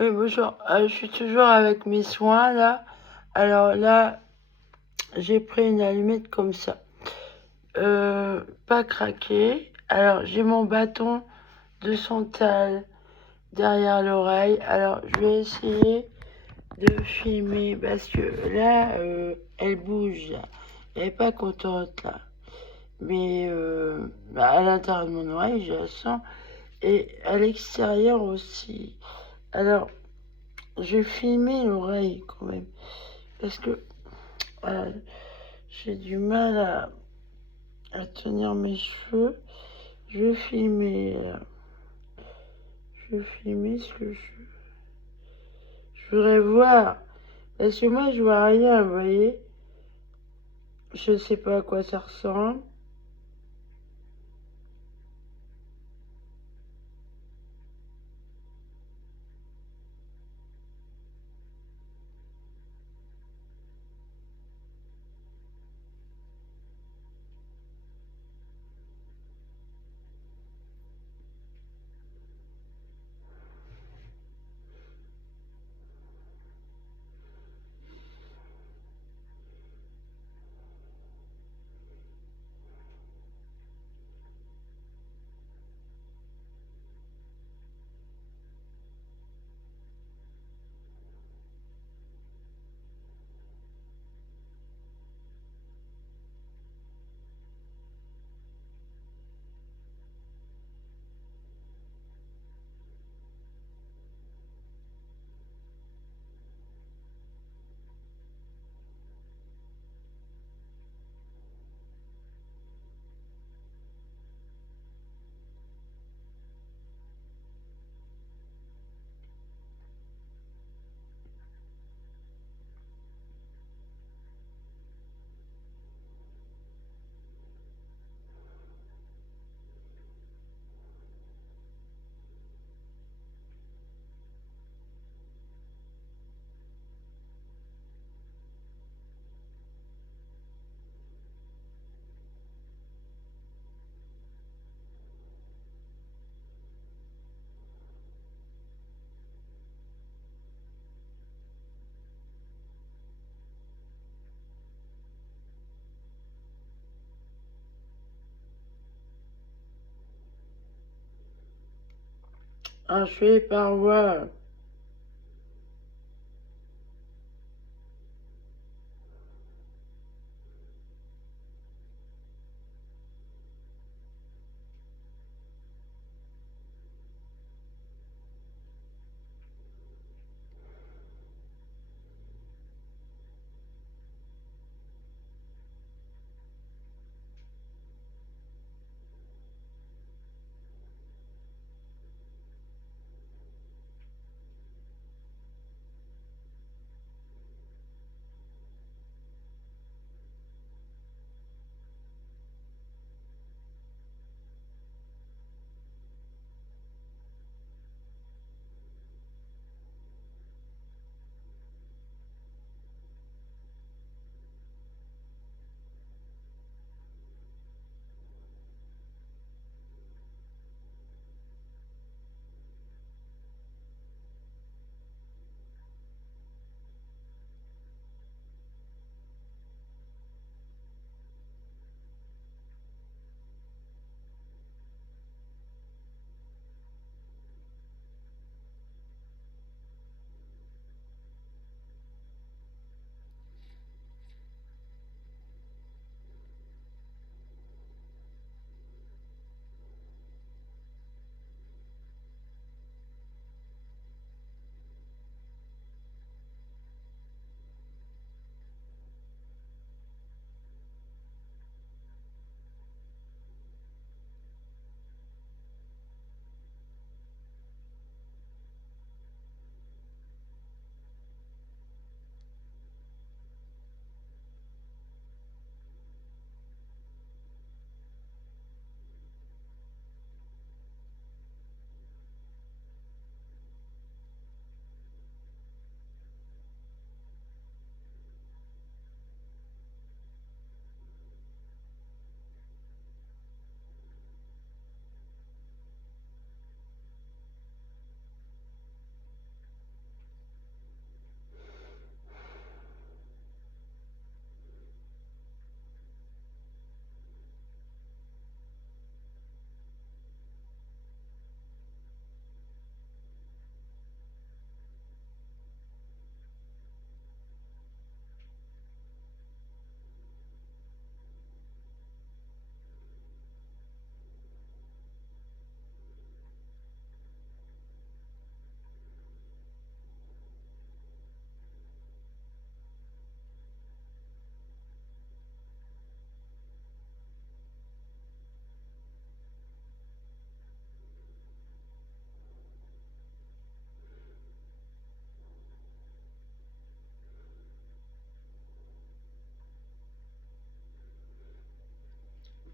Oui, bonjour. Je suis toujours avec mes soins là. Alors là, j'ai pris une allumette comme ça. Pas craqué. Alors j'ai mon bâton de santal derrière l'oreille. Alors je vais essayer de filmer parce que là, elle bouge là. Elle est pas contente là. Mais à l'intérieur de mon oreille, je la sens. Et à l'extérieur aussi. Alors, je vais filmer l'oreille quand même. Parce que euh, j'ai du mal à tenir mes cheveux. Je vais filmer. Je vais filmer ce que je voudrais voir. Parce que moi, je vois rien, vous voyez. Je ne sais pas à quoi ça ressemble. Alors, je fais les parois.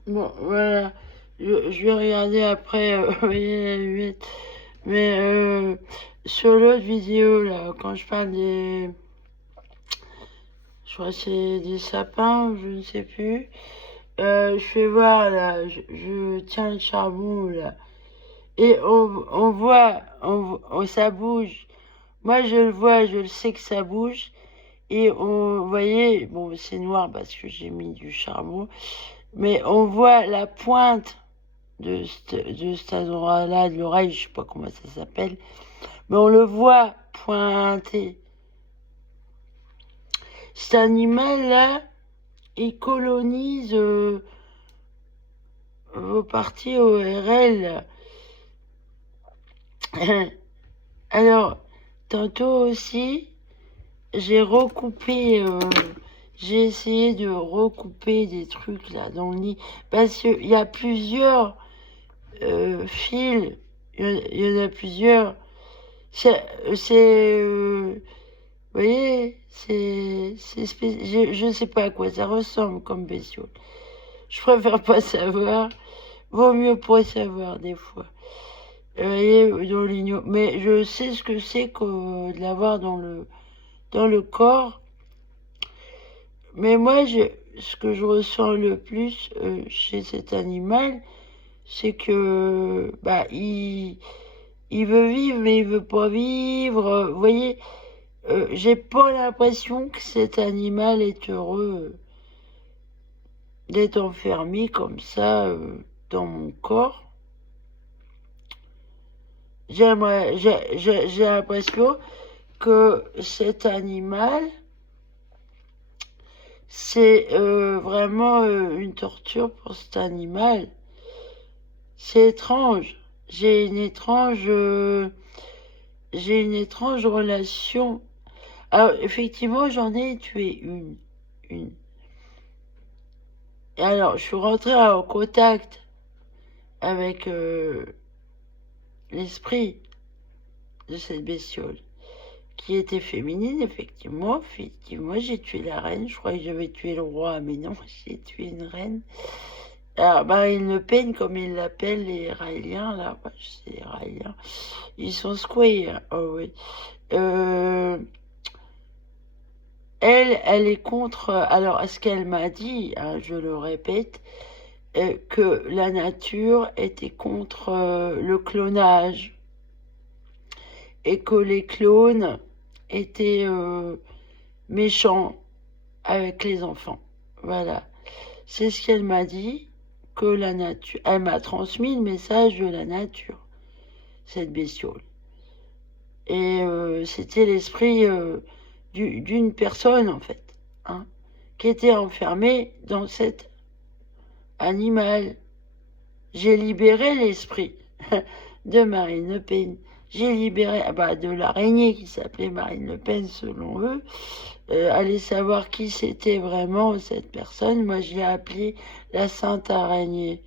Bon, voilà. Je vais regarder après, voyez, la l'allumette. Mais sur l'autre vidéo, là, quand je parle des... Je crois que c'est des sapins, je ne sais plus. Je fais voir, là, je tiens le charbon, là. Et on voit, ça bouge. Moi, je le vois, je le sais que ça bouge. Et vous voyez, bon, c'est noir parce que j'ai mis du charbon. Mais on voit la pointe de cet endroit-là, de l'oreille, je sais pas comment ça s'appelle. Mais on le voit pointer. Cet animal-là, il colonise vos parties ORL. Alors, tantôt aussi, j'ai recoupé, j'ai essayé de recouper des trucs là dans le lit, parce qu'il y a plusieurs fils, il y en a plusieurs. Vous voyez, je sais pas à quoi ça ressemble comme bestiole. Je préfère pas savoir. Vaut mieux pas savoir des fois. Et dans l'igno. Mais je sais ce que c'est que de l'avoir dans le corps. Mais moi, ce que je ressens le plus chez cet animal, c'est que bah il veut vivre, mais il veut pas vivre. Vous voyez, j'ai pas l'impression que cet animal est heureux d'être enfermé comme ça dans mon corps. J'ai l'impression que cet animal, c'est vraiment une torture pour cet animal. C'est étrange. J'ai une étrange relation. Alors, effectivement, j'en ai tué une. Et alors, je suis rentrée en contact avec l'esprit de cette bestiole, qui était féminine, effectivement. Effectivement, j'ai tué la reine. Je croyais que j'avais tué le roi, mais non, j'ai tué une reine. Alors, Marine Le Pen, comme ils l'appellent, les Raéliens, là, bah, c'est les Raéliens, ils sont squés, hein. Oh oui. Elle est contre. Alors, ce qu'elle m'a dit, hein, je le répète, que la nature était contre le clonage et que les clones étaient méchants avec les enfants. Voilà. C'est ce qu'elle m'a dit, que la nature... Elle m'a transmis le message de la nature, cette bestiole. Et c'était l'esprit d'une personne, en fait, hein, qui était enfermée dans cet animal. J'ai libéré l'esprit de Marine Le Pen. J'ai libéré de l'araignée qui s'appelait Marine Le Pen selon eux. Allez savoir qui c'était vraiment cette personne. Moi, je l'ai appelée la Sainte Araignée.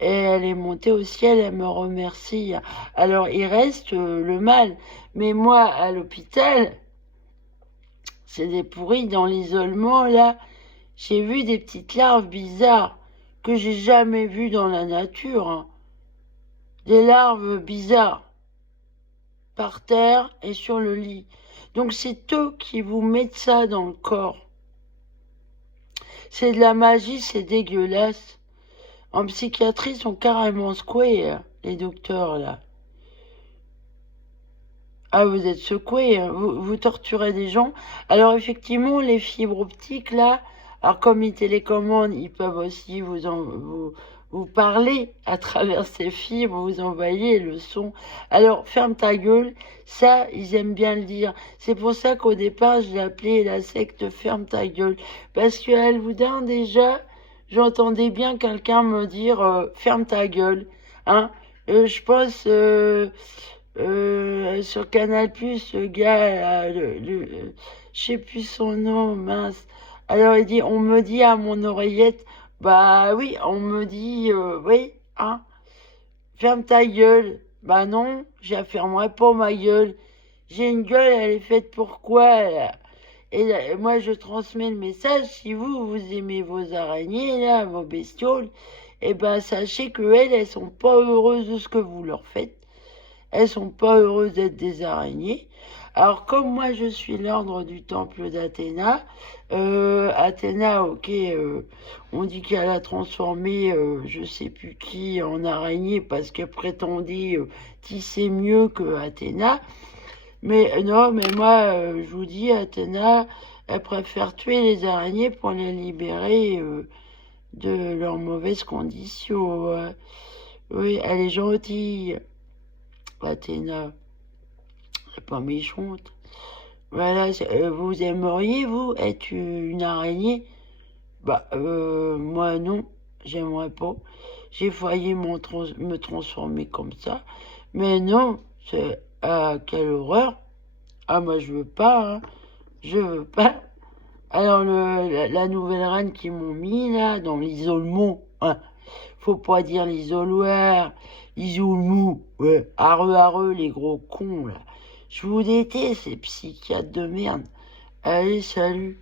Et elle est montée au ciel, elle me remercie. Alors, il reste le mal. Mais moi, à l'hôpital, c'est des pourris dans l'isolement, là. J'ai vu des petites larves bizarres que j'ai jamais vues dans la nature, hein. Des larves bizarres par terre et sur le lit. Donc c'est eux qui vous mettent ça dans le corps. C'est de la magie, c'est dégueulasse. En psychiatrie, ils sont carrément secoués, hein, les docteurs, là. Ah, vous êtes secoués, hein. Vous torturez des gens. Alors effectivement, les fibres optiques, là, alors comme ils télécommandent, ils peuvent aussi vous parler à travers ces fibres, vous envoyer le son. Alors, ferme ta gueule, ça, ils aiment bien le dire. C'est pour ça qu'au départ, je l'ai appelé la secte Ferme ta gueule. Parce qu'à Alvoudin, déjà, j'entendais bien quelqu'un me dire ferme ta gueule. Hein. Je pense... sur Canal+, le gars, je sais plus son nom, mince. Alors il dit, on me dit à mon oreillette, bah oui, on me dit, oui, hein, ferme ta gueule. Bah non, j'affirmerai pas ma gueule. J'ai une gueule, elle est faite pour quoi, là? Et moi, je transmets le message. Si vous aimez vos araignées, là, vos bestioles, eh ben sachez que elles sont pas heureuses de ce que vous leur faites. Elles sont pas heureuses d'être des araignées. Alors comme moi je suis l'ordre du temple d'Athéna, Athéna, ok, on dit qu'elle a transformé je sais plus qui en araignée parce qu'elle prétendait tisser mieux que Athéna. Mais non, mais moi je vous dis, Athéna, elle préfère tuer les araignées pour les libérer de leurs mauvaises conditions. Oui, elle est gentille, Athéna. Elle est pas méchante. Voilà, vous aimeriez, vous, être une araignée? Bah, moi non, j'aimerais pas. J'ai failli me transformer comme ça. Mais non, c'est... Ah, quelle horreur. Ah, moi, je veux pas, hein. Je veux pas. Alors, la nouvelle reine qu'ils m'ont mis, là, dans l'isolement, hein. Faut pas dire l'isoloir, l'isolement, ouais. Areux, les gros cons, là. Je vous déteste, ces psychiatres de merde. Allez, salut.